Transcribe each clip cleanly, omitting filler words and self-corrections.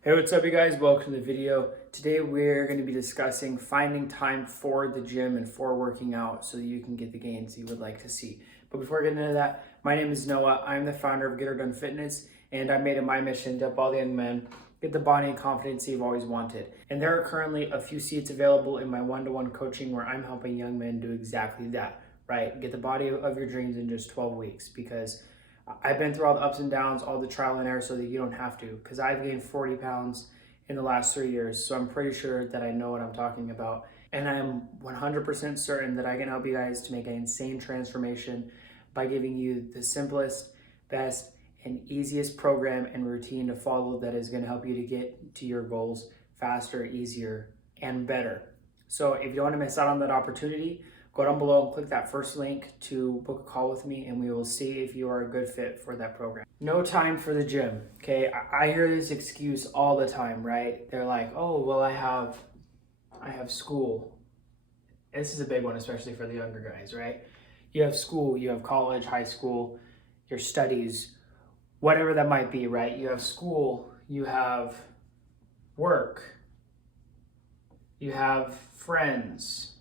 Hey, what's up, you guys? Welcome to the video. Today we're going to be discussing finding time for the gym and for working out so that you can get the gains you would like to see. But before getting into that, my name is Noah. I'm the founder of Get Her Done Fitness, and I made it my mission to help all the young men get the body and confidence you've always wanted. And there are currently a few seats available in my one-to-one coaching where I'm helping young men do exactly that, right? Get the body of your dreams in just 12 weeks because I've been through all the ups and downs, all the trial and error so that you don't have to, because I've gained 40 pounds in the last 3 years. So I'm pretty sure that I know what I'm talking about. And I'm 100% certain that I can help you guys to make an insane transformation by giving you the simplest, best, and easiest program and routine to follow that is going to help you to get to your goals faster, easier, and better. So if you don't want to miss out on that opportunity, go down below and click that first link to book a call with me, and we will see if you are a good fit for that program. No time for the gym. Okay, I hear this excuse all the time, right? They're like, oh, well, I have school. This is a big one, especially for the younger guys, right? You have school, you have college, high school, your studies, whatever that might be, right? You have school, you have work, you have friends,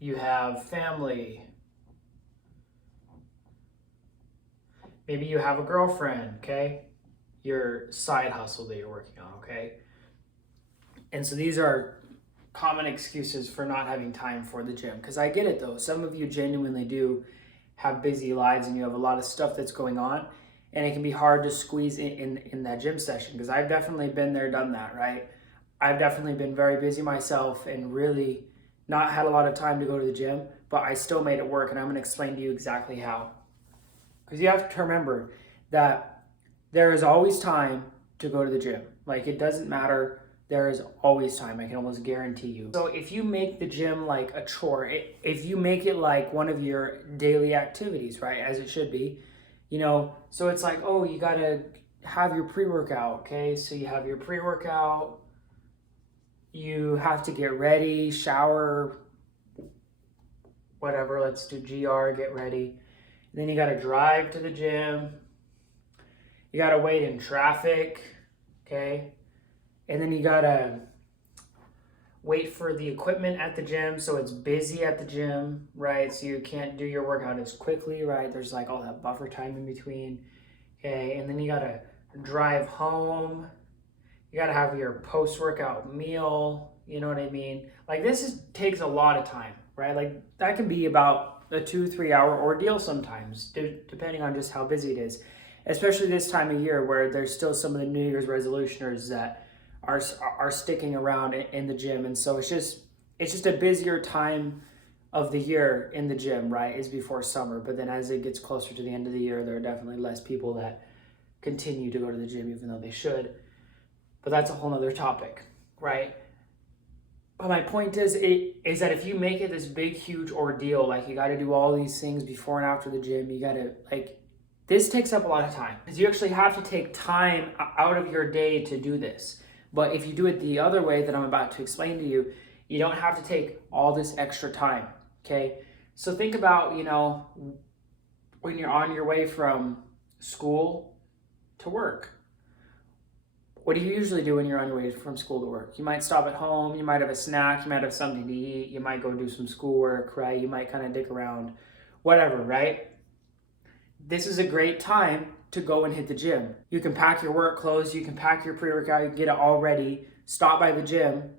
you have family, maybe you have a girlfriend, okay? Your side hustle that you're working on, okay? And so these are common excuses for not having time for the gym. Because I get it though. Some of you genuinely do have busy lives and you have a lot of stuff that's going on. And it can be hard to squeeze in that gym session. Because I've definitely been there, done that, right? I've definitely been very busy myself and really not had a lot of time to go to the gym. But I still made it work. And I'm going to explain to you exactly how. Because you have to remember that there is always time to go to the gym. Like, it doesn't matter. There is always time. I can almost guarantee you. So if you make the gym like a chore, if you make it like one of your daily activities, right, as it should be, so it's like, oh, you got to have your pre-workout, okay? So you have your pre-workout, you have to get ready, shower, whatever, let's do GR, get ready. And then you got to drive to the gym. You got to wait in traffic, okay? And then you got to wait for the equipment at the gym, so it's busy at the gym, right? So you can't do your workout as quickly, right? There's like all that buffer time in between, okay? And then you got to drive home. You got to have your post-workout meal, you know what I mean? Like, takes a lot of time, right? Like, that can be about a 2-3 hour ordeal sometimes, depending on just how busy it is, especially this time of year where there's still some of the New Year's resolutioners that are sticking around in the gym. And so it's just a busier time of the year in the gym, right? Is before summer. But then as it gets closer to the end of the year, there are definitely less people that continue to go to the gym even though they should. But that's a whole nother topic, right? But my point is that if you make it this big, huge ordeal, like you got to do all these things before and after the gym, you got to this takes up a lot of time because you actually have to take time out of your day to do this. But if you do it the other way that I'm about to explain to you, you don't have to take all this extra time, okay? So think about, when you're on your way from school to work. What do you usually do when you're on your way from school to work? You might stop at home, you might have a snack, you might have something to eat, you might go do some schoolwork, right? You might kind of dick around, whatever, right? This is a great time to go and hit the gym. You can pack your work clothes, you can pack your pre-workout, you can get it all ready, stop by the gym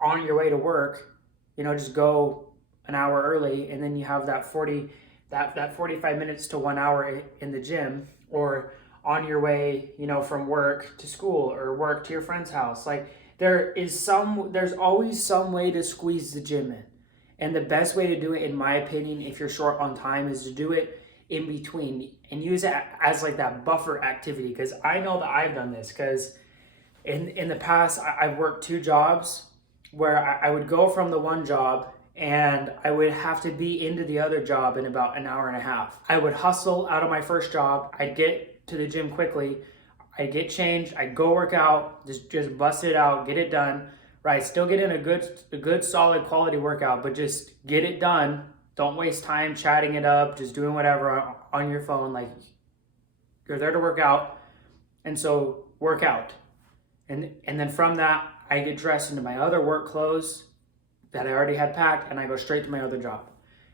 on your way to work, just go an hour early, and then you have that 45 minutes to 1 hour in the gym, or on your way, from work to school or work to your friend's house. Like, there's always some way to squeeze the gym in. And the best way to do it, in my opinion, if you're short on time, is to do it in between and use it as like that buffer activity. Because I know that I've done this because in the past I've worked 2 jobs where I would go from the one job and I would have to be into the other job in about an hour and a half. I would hustle out of my first job, I'd get to the gym quickly, I'd get changed, I'd go work out, just bust it out, get it done, right? Still get in a good solid quality workout, but just get it done. Don't waste time chatting it up, just doing whatever on your phone. Like, you're there to work out. And so work out. And then from that, I get dressed into my other work clothes that I already had packed, and I go straight to my other job.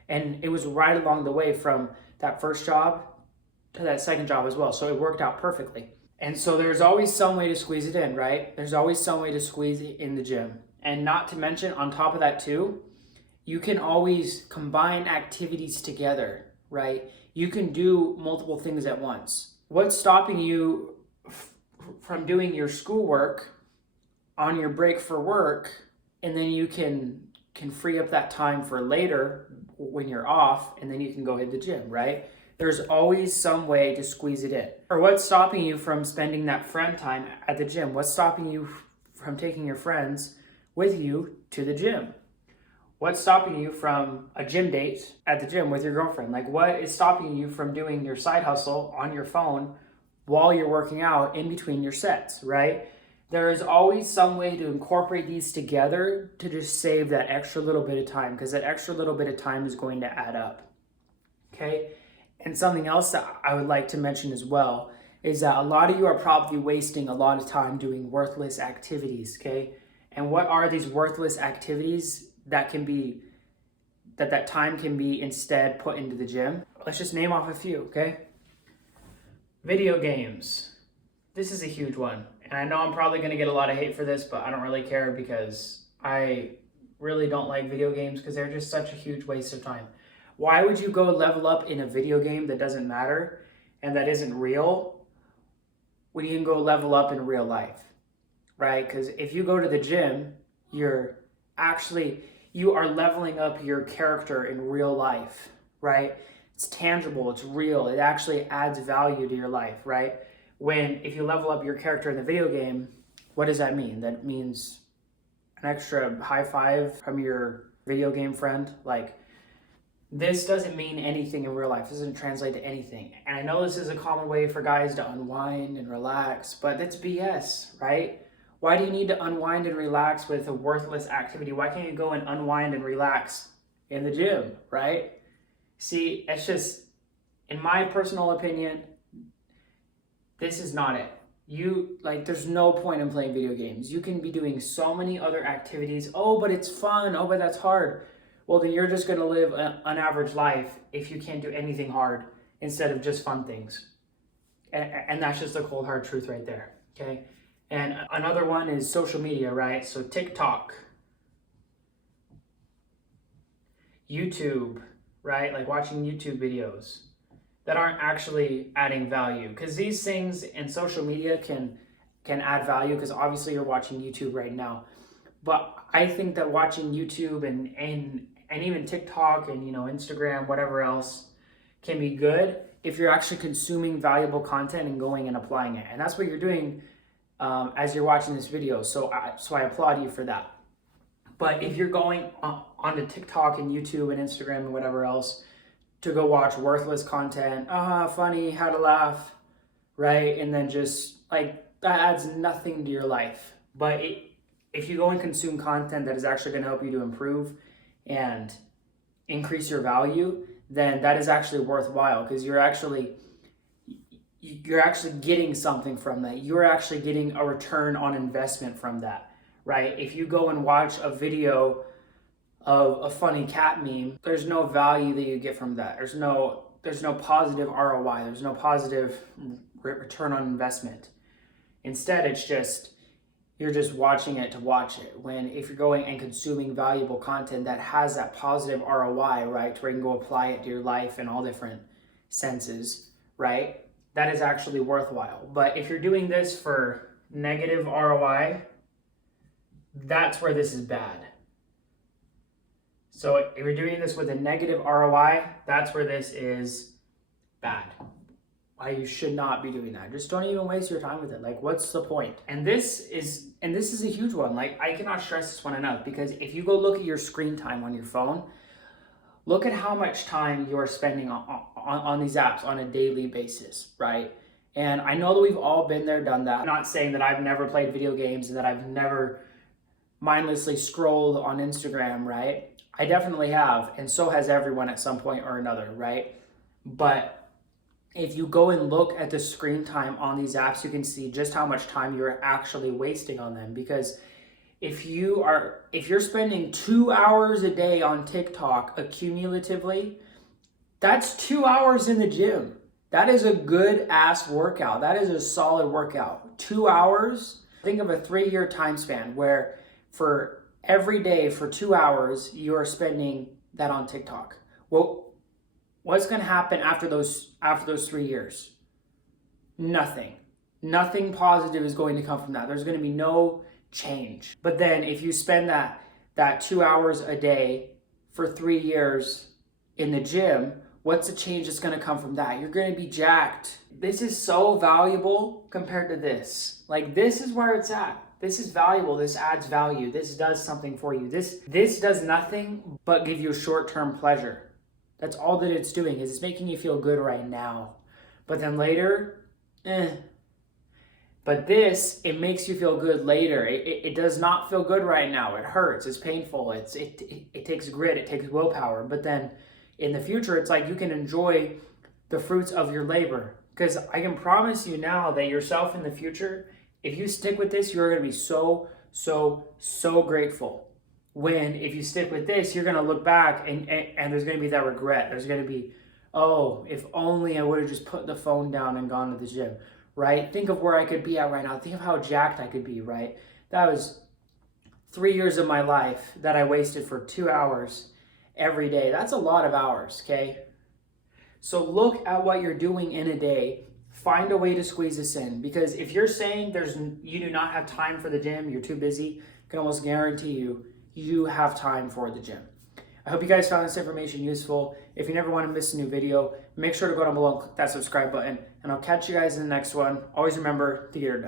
And it was right along the way from that first job to that second job as well. So it worked out perfectly. And so there's always some way to squeeze it in, right? There's always some way to squeeze it in the gym. And not to mention, on top of that too, you can always combine activities together, right? You can do multiple things at once. What's stopping you from doing your schoolwork on your break for work, and then you can free up that time for later when you're off, and then you can go hit the gym, right? There's always some way to squeeze it in. Or what's stopping you from spending that friend time at the gym? What's stopping you from taking your friends with you to the gym? What's stopping you from a gym date at the gym with your girlfriend? Like, what is stopping you from doing your side hustle on your phone while you're working out in between your sets, right? There is always some way to incorporate these together to just save that extra little bit of time, because that extra little bit of time is going to add up, okay? And something else that I would like to mention as well is that a lot of you are probably wasting a lot of time doing worthless activities, okay? And what are these worthless activities that can be, that time can be instead put into the gym? Let's just name off a few, okay? Video games. This is a huge one. And I know I'm probably going to get a lot of hate for this, but I don't really care, because I really don't like video games because they're just such a huge waste of time. Why would you go level up in a video game that doesn't matter and that isn't real when you can go level up in real life, right? Because if you go to the gym, you are leveling up your character in real life, right? It's tangible, it's real, it actually adds value to your life, right? If you level up your character in the video game, what does that mean? That means an extra high five from your video game friend. Like, this doesn't mean anything in real life. This doesn't translate to anything. And I know this is a common way for guys to unwind and relax, but that's BS, right? Why do you need to unwind and relax with a worthless activity? Why can't you go and unwind and relax in the gym, right? See, it's just, in my personal opinion, this is not it. There's no point in playing video games. You can be doing so many other activities. Oh, but it's fun. Oh, but that's hard. Well, then you're just going to live an average life if you can't do anything hard instead of just fun things. And that's just the cold hard truth right there, okay? And another one is social media, right? So TikTok, YouTube, right? Like watching YouTube videos that aren't actually adding value. Because these things in social media can add value, because obviously you're watching YouTube right now. But I think that watching YouTube and even TikTok and Instagram, whatever else, can be good if you're actually consuming valuable content and going and applying it. And that's what you're doing as you're watching this video. So I applaud you for that. But if you're going onto TikTok and YouTube and Instagram and whatever else to go watch worthless content, funny, how to laugh, right? And then just that adds nothing to your life. But if you go and consume content that is actually going to help you to improve and increase your value, then that is actually worthwhile, because you're actually getting something from that. You're actually getting a return on investment from that, right? If you go and watch a video of a funny cat meme, there's no value that you get from that. There's no positive ROI. There's no positive return on investment. Instead, it's just, you're just watching it to watch it. When if you're going and consuming valuable content that has that positive ROI, right, to where you can go apply it to your life in all different senses, right, that is actually worthwhile. But if you're doing this for negative ROI, that's where this is bad. So if you're doing this with a negative ROI, that's where this is bad. Why you should not be doing that. Just don't even waste your time with it. Like, what's the point? And this is a huge one. Like, I cannot stress this one enough, because if you go look at your screen time on your phone, look at how much time you're spending on these apps on a daily basis, right? And I know that we've all been there, done that. I'm not saying that I've never played video games and that I've never mindlessly scrolled on Instagram, right? I definitely have, and so has everyone at some point or another, right? But if you go and look at the screen time on these apps, you can see just how much time you're actually wasting on them. Because if you're spending 2 hours a day on TikTok accumulatively, that's 2 hours in the gym. That is a good ass workout. That is a solid workout. 2 hours. Think of a 3-year time span where for every day for 2 hours you are spending that on TikTok. Well, what's going to happen after those 3 years? Nothing. Nothing positive is going to come from that. There's going to be no change. But then if you spend that 2 hours a day for 3 years in the gym, what's the change that's going to come from that? You're going to be jacked. This is so valuable compared to this. Like, this is where it's at. This is valuable. This adds value. This does something for you. This does nothing but give you short-term pleasure. That's all that it's doing, is it's making you feel good right now. But then later, But this, it makes you feel good later. It does not feel good right now. It hurts. It's painful. It takes grit. It takes willpower. But then in the future, it's like you can enjoy the fruits of your labor. Because I can promise you now that yourself in the future, if you stick with this, you're going to be so, so, so grateful. When if you stick with this, you're going to look back and there's going to be that regret. There's going to be, oh, if only I would have just put the phone down and gone to the gym, right? Think of where I could be at right now. Think of how jacked I could be, right? That was 3 years of my life that I wasted for 2 hours every day. That's a lot of hours, okay? So look at what you're doing in a day. Find a way to squeeze this in. Because if you're saying you do not have time for the gym, you're too busy, I can almost guarantee you have time for the gym. I hope you guys found this information useful. If you never want to miss a new video, make sure to go down below and click that subscribe button. And I'll catch you guys in the next one. Always remember to get her done.